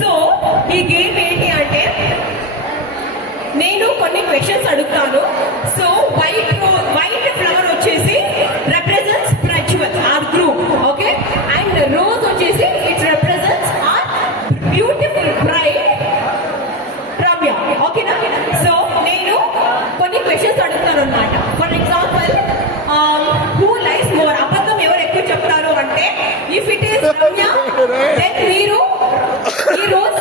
So ఈ game ఏంటి అంటే నేను కొన్ని క్వశ్చన్స్ అడుగుతాను. సో వైట్ ఫ్లవర్ వచ్చేసి represents Prajwal are group, okay, and rose వచ్చేసి it represents are beautiful braid Ramya, ఓకేనా? సో నేను కొన్ని క్వశ్చన్స్ అడుగుతాను అన్నమాట. For example, who lies more, అబద్ధం ఎవరు ఎక్కువ చెప్తారు అంటే if it is Ramya then మీరు ఈ రోజ్